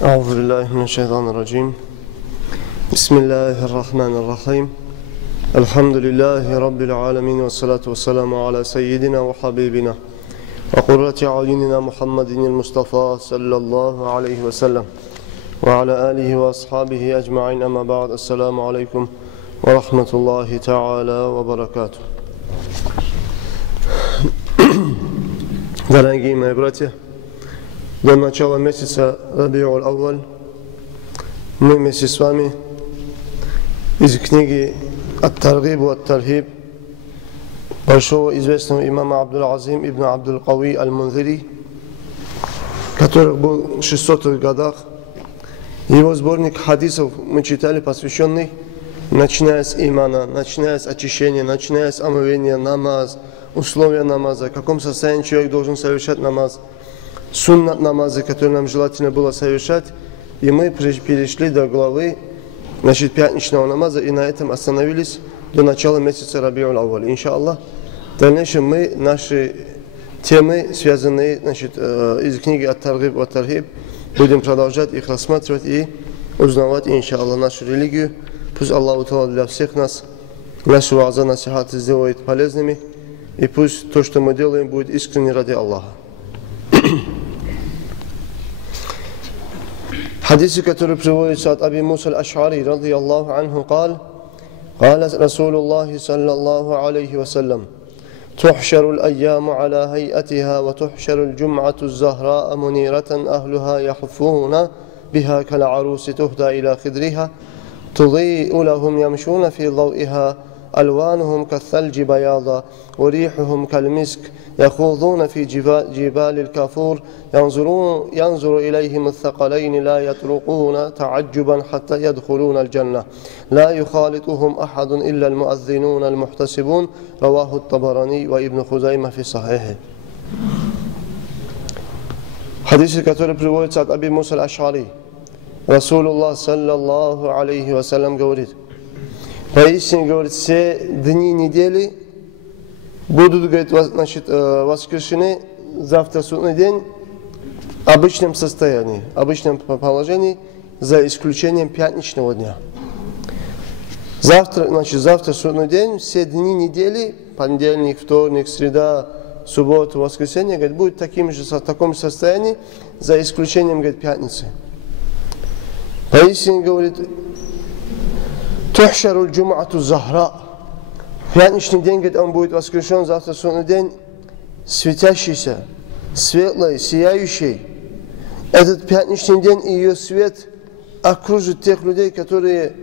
أعوذ بالله من الشيطان الرجيم بسم الله الرحمن الرحيم الحمد لله رب العالمين والصلاة والسلام على سيدنا وحبيبنا وقرة أعيننا محمد المصطفى صلى الله عليه وسلم وعلى آله وأصحابه أجمعين أما بعد السلام عليكم ورحمة الله تعالى وبركاته. Дорогие мои братья, до начала месяца Рабиуль Авваль мы вместе с вами из книги Ат-Таргиб ва Ат-Тархиб большого известного имама Абдул-Азим ибн Абдул-Кауи Аль-Мунзири, который был в 600-х годах. Его сборник хадисов мы читали, посвященный, начиная с имана, начиная с очищения, начиная с омовения, намаз, условия намаза, в каком состоянии человек должен совершать намаз, суннат намазы, которые нам желательно было совершать. И мы перешли до главы пятничного намаза и на этом остановились до начала месяца Рабиуль Авваль. Иншаллах, в дальнейшем мы наши темы, связанные из книги Ат-Таргиб ва Ат-Тархиб, будем продолжать их рассматривать и узнавать, иншаллах, нашу религию. Пусть Аллах для всех нас наши ваазы, насихаты сделает полезными, и пусть то, что мы делаем, будет искренне ради Аллаха. Хадисы, которые приводятся от Аби Муса Аль-Аш'ари, ради Аллаху анху, قال رسول الله صلى الله عليه وسلم تحشر الأيام على هيئتها وتحشر الجمعة الزهراء منيرة أهلها يحفون بها كالعروس تهدى إلى خدرها تضيء لهم يمشون في ضوئها ألوانهم كالثلج بياضا وريحهم كالمسك يخوضون في جبال الكافور ينظر إليهم الثقلين لا يطرقون تعجبا حتى يدخلون الجنة لا يخالطهم أحد إلا المؤذنون المحتسبون رواه الطبراني وابن خزيمة في صحيحه. Хадисы, которые приводятся от Аби Муса Аль-Аш'ари, Расулуллах саллаллаху алейхи вассалям говорит: поистине, говорит, все дни недели будут, говорит, воскрешены завтра судный день в обычном состоянии, обычном положении, за исключением пятничного дня. Завтра судный день, все дни недели, понедельник, вторник, среда, суббота, воскресенье, говорит, будет в таком состоянии, за исключением, говорит, пятницы. Поистине, говорит, тухшару джум'ату захра. Пятничный день, говорит, он будет воскрешен, завтра судный день, светящийся, светлый, сияющий. Этот пятничный день и ее свет окружит тех людей, которые,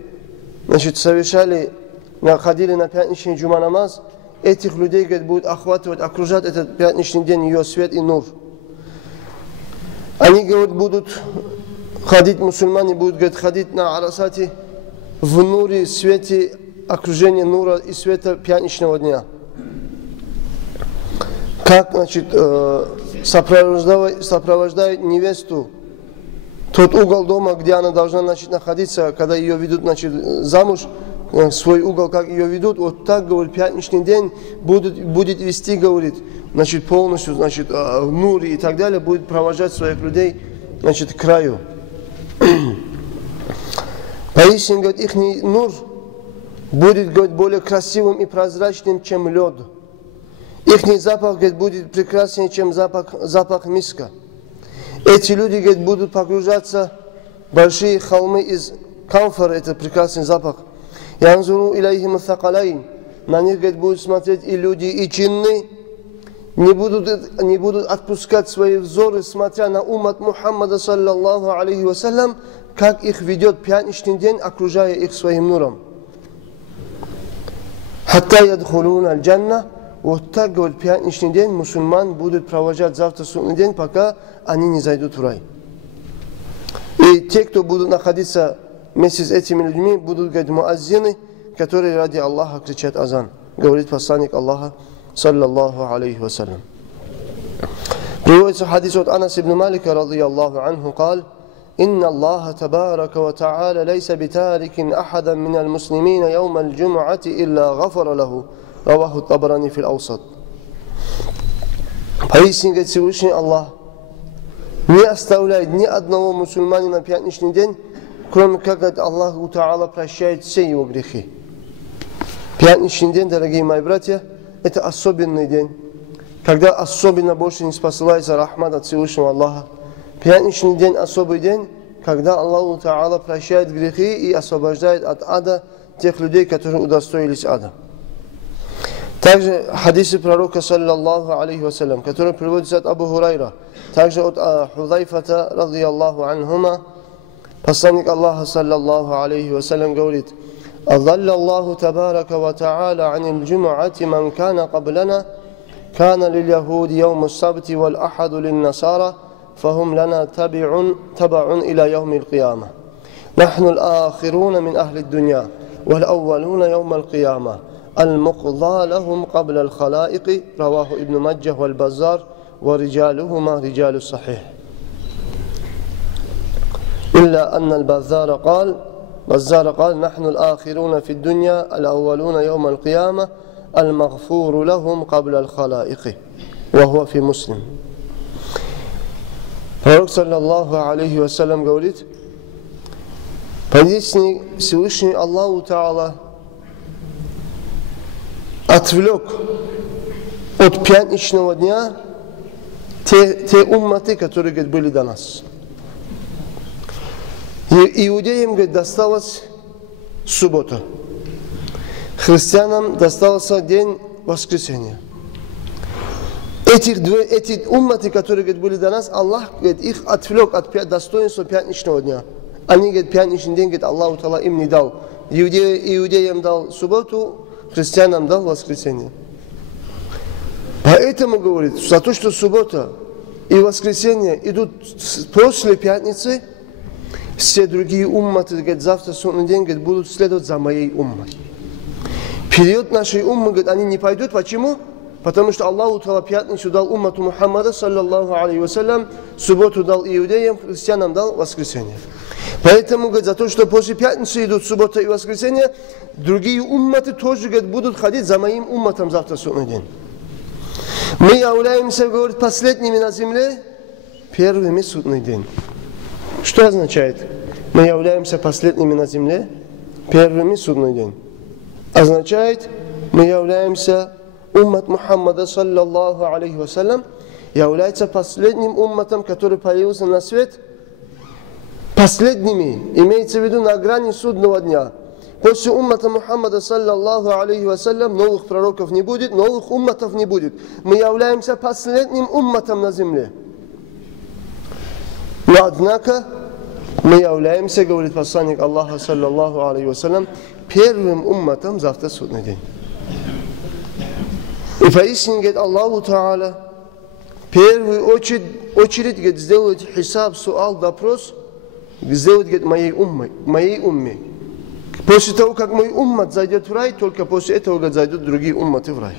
ходили на пятничный джума намаз. Этих людей, говорит, будет охватывать, окружать этот пятничный день, ее свет и нур. Они, говорит, будут ходить, мусульмане будут, говорит, ходить на арасате в нуре, свете, окружение нура и света пятничного дня. Как, сопровождают невесту тот угол дома, где она должна, находиться, когда ее ведут, замуж, свой угол, как ее ведут, вот так, говорит, пятничный день будет вести, говорит, полностью, в нуре и так далее, будет провожать своих людей, к краю. Поистине, говорит, их нур будет, говорит, более красивым и прозрачным, чем лед. Их запах, говорит, будет прекраснее, чем запах миска. Эти люди, говорит, будут погружаться в большие холмы из камфора, это прекрасный запах. Янзуру илейхим ат-такалайн. На них, говорит, будут смотреть и люди, и джинны. Не будут отпускать свои взоры, смотря на уммат Мухаммада саллаллаху алейхи вассалям, как их ведет пятничный день, окружая их своим нуром. Хатта ядхулун аль-джанна. Вот так, говорит, пятничный день мусульман будут провожать завтра судный день, пока они не зайдут в рай. И те, кто будут находиться вместе с этими людьми, будут, говорит, муаззины, которые ради Аллаха кричат азан. Говорит посланник Аллаха саллаллаху алейхи вассалям. Приводится хадис от Анас ибн Малика, ради Аллаху анху, قال إن الله تبارك وتعالى ليس بتارك أحدا من المسلمين يوم الجمعة إلا غفر له رواه الطبراني في الأوسط. Поистине, говорит, Всевышний Аллах не оставляет ни одного мусульманина пятничный день, кроме как Аллаху Та'ала прощает все его грехи. Пятничный день, дорогие мои братья, это особенный день, когда особенно больше не спосылается рахмат от Всевышнего Аллаха. Пятничный день особый день, когда Аллаху Та'ала прощает грехи и освобождает от ада тех людей, которые удостоились ада. Также хадисы пророка, саллаллаху алейхи вассалям, которые приводятся от Абу Хурайра, также от Худайфата, радийаллаху анхума, посланник Аллаха, саллаллаху алейхи вассалям, говорит: «Адалля Аллаху табарака ва та'аля анил джум'ати ман кана каблана, кана лил яхуди яум ас-сабти вал ахаду лил насара, фахум лана таба'ун иля яумил қияма. Нахну ал-ахируна мин ахли д-дунья, вал аувалуна яумал қияма. المقضى لهم قبل الخلائق رواه ابن ماجه والبزار ورجالهما رجال الصحيح إلا أن البزار قال نحن الآخرون في الدنيا الأولون يوم القيامة المغفور لهم قبل الخلائق وهو في مسلم. Пророк саллаллаху алейхи вассалям говорит: поистине Всевышний Аллаху Та'ала отвлек от пятничного дня те умматы, которые, говорит, были до нас. И иудеям, говорит, досталась суббота. Христианам достался день воскресенья. Эти умматы, которые, говорит, были до нас, Аллах, говорит, их отвлек от достоинства пятничного дня. Они, говорит, пятничный день, говорит, Аллаху Та'ала им не дал. Иудеям дал субботу, христианам дал воскресенье. Поэтому, говорит, за то, что суббота и воскресенье идут после пятницы, все другие умматы, говорит, завтра, судный день, говорит, будут следовать за моей уммой. Период нашей уммы, говорит, они не пойдут. Почему? Потому что Аллаху Та'ала пятницу дал уммату Мухаммада, саллаллаху алейхи вассалям, субботу дал иудеям, христианам дал воскресенье. Поэтому, говорит, за то, что после пятницы идут суббота и воскресенье, другие умматы тоже, говорит, будут ходить за моим умматом завтра судный день. Мы являемся, говорит, последними на земле, первыми судный день. Что означает? Мы являемся последними на земле, первыми судный день. Означает, мы являемся уммат Мухаммада, саллаллаху алейхи вассалям, является последним умматом, который появился на свет, последними, имеется в виду на грани судного дня. После уммата Мухаммада, саллаллаху алейхи вассалям, новых пророков не будет, новых умматов не будет. Мы являемся последним умматом на земле. Но однако мы являемся, говорит посланник Аллаха, саллаллаху алейхи вассалям, первым умматом завтра судный день. И поистине, говорит, Аллаху Та'ала в первую очередь, говорит, сделает хисаб, суал, допрос, сделает, говорит, моей умме. После того, как мой уммат зайдет в рай, только после этого, говорит, зайдут другие умматы в рай.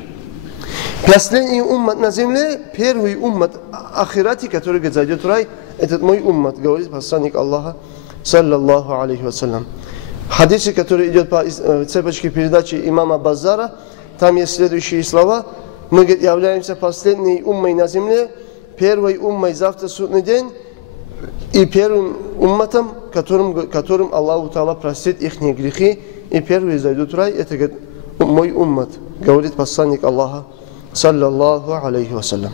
Последний уммат на земле, первый уммат ахирати, который, говорит, зайдет в рай, этот мой уммат, говорит посланник Аллаха, саллаллаху алейхи вассалям. Хадисы, который идет по цепочке передачи имама Базара, там есть следующие слова: мы, говорит, являемся последней уммой на земле, первой уммой завтра судный день и первым умматом, которым Аллаху Та'ала простит их грехи, и первые зайдут в рай. Это, говорит, мой уммат, говорит посланник Аллаха, саллаллаху алейхи вассалям.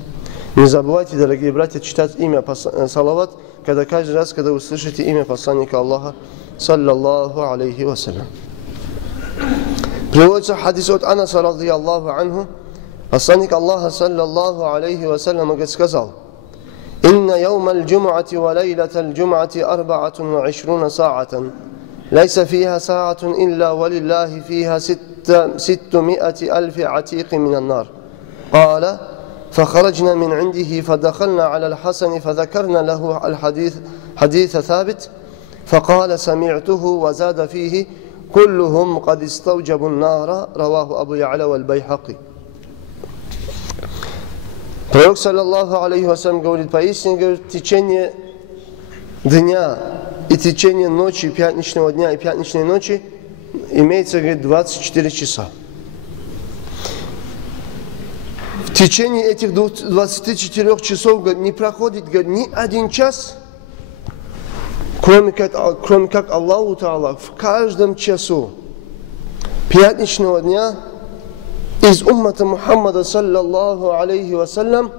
Не забывайте, дорогие братья, читать имя салават, когда каждый раз, когда вы слышите имя посланника Аллаха, саллаллаху алейхи вассалям. Приводится хадис от Анаса, радийаллаху анху. Посланник Аллаха, саллаллаху алейхи вассалям, сказал: إن يوم الجمعة وليلة الجمعة 24 ساعة ليس فيها ساعة إلا ولله فيها 600,000 عتيق من النار. قال: فخرجنا من عنده فدخلنا على الحسن فذكرنا له حديث ثابت فقال: سمعته وزاد فيه: كلهم قد استوجبوا النار. رواه أبو يعلى والبيهقي. Пророк, саллаллаху алейхи вассалям, говорит: поистине, говорит, течение дня и течение ночи, пятничного дня и пятничной ночи имеется, говорит, 24 часа. В течение этих 24 часов, говорит, не проходит, говорит, ни один час, кроме как Аллаху Та'ала в каждом часу пятничного дня из уммата Мухаммада саллаллаху алейхи вассалям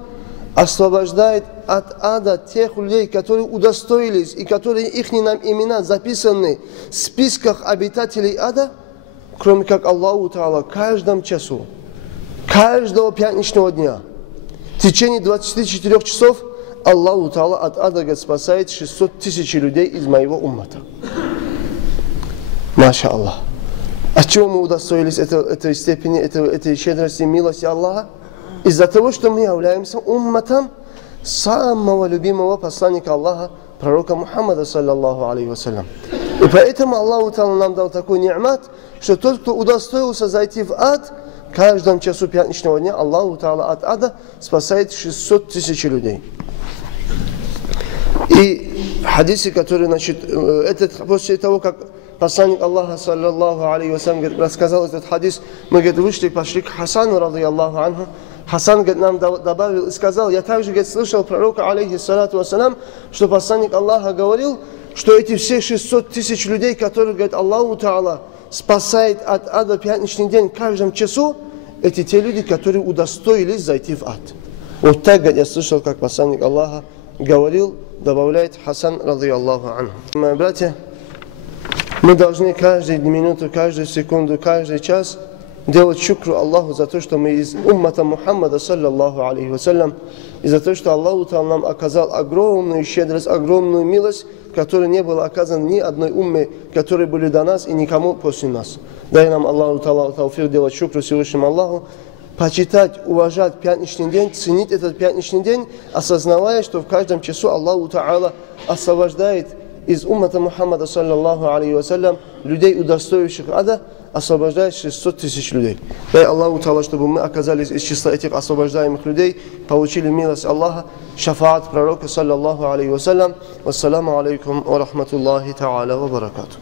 освобождает от ада тех людей, которые удостоились и которые их имена записаны в списках обитателей ада, кроме как Аллаху Та'ала в каждом часу, каждого пятничного дня, в течение 24 часов Аллаху Та'ала от ада спасает 600 тысяч людей из моего уммата. Маша Аллах. От чего мы удостоились этой степени, этой щедрости и милости Аллаха? Из-за того, что мы являемся умматом самого любимого посланника Аллаха, пророка Мухаммада саллаллаху алейхи вассалям. И поэтому Аллаху Та'ала нам дал такой ни'мат, что тот, кто удостоился зайти в ад, в каждом часу пятничного дня Аллаху Та'ала от ада спасает 600 тысяч людей. И в хадисе, который, значит, после того, как посланник Аллаха, саллаллаху алейхи вассалям, рассказал этот хадис, мы, говорит, вышли, пошли к Хасану, радийаллаху анху. Хасан, говорит, нам добавил и сказал, я также, говорит, слышал пророка, алейхи салату вассалям, что посланник Аллаха говорил, что эти все 600 тысяч людей, которые, говорит, Аллаху Та'ала спасает от ада пятничный день в каждом часу, эти те люди, которые удостоились зайти в ад. Вот так, говорит, я слышал, как посланник Аллаха говорил, добавляет Хасан, радийаллаху анху. Мои братья, мы должны каждую минуту, каждую секунду, каждый час делать шукру Аллаху за то, что мы из уммата Мухаммада саллаллаху алейхи вассалям, и за то, что Аллаху Та'ала нам оказал огромную щедрость, огромную милость, которая не была оказана ни одной умме, которые были до нас и никому после нас. Дай нам Аллаху Та'ала тауфик делать шукру Всевышнему Аллаху, почитать, уважать пятничный день, ценить этот пятничный день, осознавая, что в каждом часу Аллаху Та'ала освобождает из уммата Мухаммада саллаллаху алейхи вассалям людей, удостоивших ада, освобождает 600 тысяч людей. Дай Аллаху Та'ала, чтобы мы оказались из числа этих освобождаемых людей, получили милость Аллаха, шафаат пророка саллаллаху алейхи вассалям. Вассаламу алейкум ва рахматуллахи та'аля ва баракату.